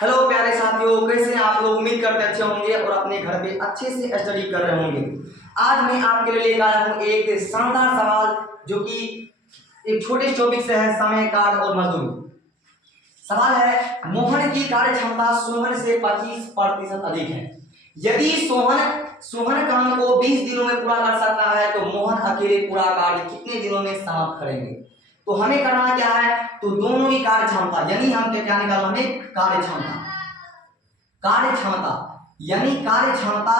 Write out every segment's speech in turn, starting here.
Hello प्यारे साथियों, कैसे हैं आप लोग। उम्मीद करते अच्छे होंगे और अपने घर पे अच्छे से स्टडी कर रहे होंगे। आज मैं आपके लिए लेकर आया हूँ एक शानदार सवाल जो कि एक छोटे टॉपिक से है, समय कार्य और मजदूरी। सवाल है, मोहन की कार्य क्षमता सोहन से 25% अधिक है। यदि सोहन काम को 20 दिनों में पूरा कर सकता है तो मोहन अकेले पूरा कार्य कितने दिनों में समाप्त करेंगे। तो हमें करना क्या है, तो दोनों की कार्य क्षमता यानी हम क्या निकालना, हमें कार्य क्षमता यानी कार्य क्षमता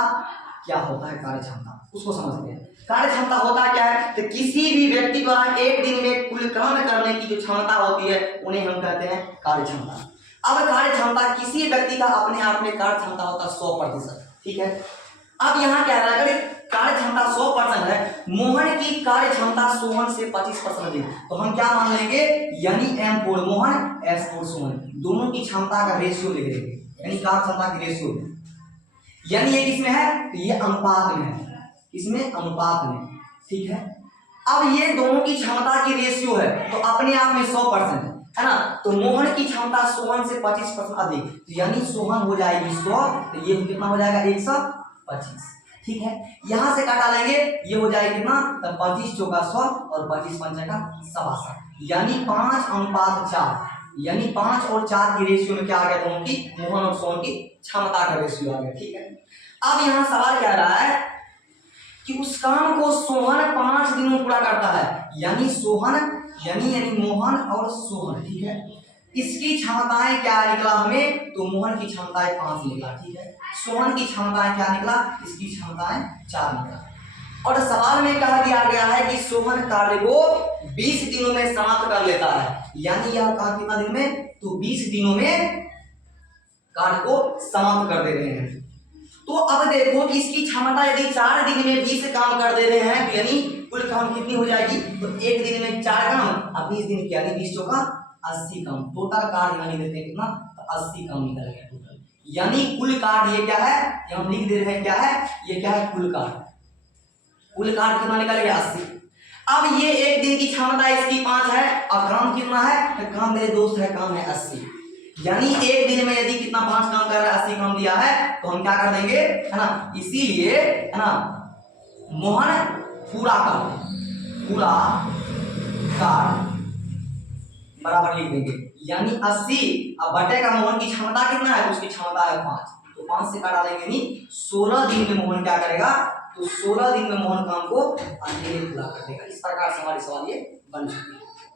क्या होता है, कार्य क्षमता उसको समझते हैं। कार्य क्षमता होता क्या है, तो किसी भी व्यक्ति द्वारा एक दिन में कुल काम करने की जो क्षमता होती है उन्हें हम कहते हैं कार्य क्षमता। अब कार्य क्षमता किसी व्यक्ति का अपने आप में कार्य क्षमता होता है 100%, ठीक है। अब यहाँ क्या है, अगर कार्य क्षमता 100% है, मोहन की कार्य क्षमता सोहन से 25% अधिक, तो हम क्या मान लेंगे, यानी M4 मोहन S4 सोहन, दोनों की क्षमता का रेशियो लिख देंगे, यानी कार्य क्षमता की रेशियो, यानी ये किसमें है, तो ये अनुपात में है, इसमें अनुपात में, ठीक है। अब ये दोनों की क्षमता की रेशियो है तो अपने आप में 100% है ना, तो मोहन की क्षमता सोहन से 25% अधिक, तो यानी सोहन हो जाएगी 100, तो ये कितना हो जाएगा 125, ठीक है। यहां से काटा लेंगे, ये हो जाएगा कितना, तब 25 चौका 100 और 25 पंचा का 125, यानी 5:4, यानी 5 और 4 की रेशियो में क्या आ गया, दोनों की मोहन और सोहन की क्षमता का रेशियो आ गया, ठीक है। अब यहाँ सवाल क्या रहा है कि उस काम को सोहन 5 दिनों में पूरा करता है, यानी सोहन यानी मोहन और सोहन, ठीक है। इसकी क्षमताएं क्या निकला हमें, तो मोहन की क्षमताएं 5 निकला, ठीक है। सोहन की क्षमताएं क्या निकला, इसकी क्षमताएं 4 निकला। और सवाल में कहा दिया गया है कि सोहन कार्य को 20 दिनों में समाप्त कर लेता है, यानी यह कहा कितना दिन में, तो 20 दिनों में कार्य को समाप्त कर दे रहे हैं। तो अब देखो कि इसकी क्षमता यदि 4 दिन में 20 काम कर दे रहे हैं, तो यानी कुल काम कितनी हो जाएगी, तो एक दिन में 4 काम, अब 20 दिन क्या, 20 चौका 80 काम, टोटल कार्य यानी देते हैं कितना, तो 80 काम निकल गया टोटल, यानी कुल कार्य ये क्या है, ये हम लिख दे रहे हैं क्या है, ये क्या है, कुल कार्य कितना निकल गया 80। अब ये एक दिन की क्षमता इसकी 5 है और काम कितना है, तो काम मेरे दोस्त है, काम है 80, यानी एक दिन में यदि कितना 5 काम कर रहा है, 80 काम दिया है, तो हम क्या कर देंगे, है ना, इसीलिए है ना, मोहन पूरा कार्य बराबर लिख देंगे, यानी 80 अब बटे का मोहन की क्षमता कितना है, उसकी क्षमता है 5, तो 5 से काटा देंगे, नहीं 16 दिन में मोहन क्या करेगा, तो 16 दिन में मोहन काम को अकेले पूरा कर देगा। इस प्रकार से हमारी सवाल ये बन चुकी है।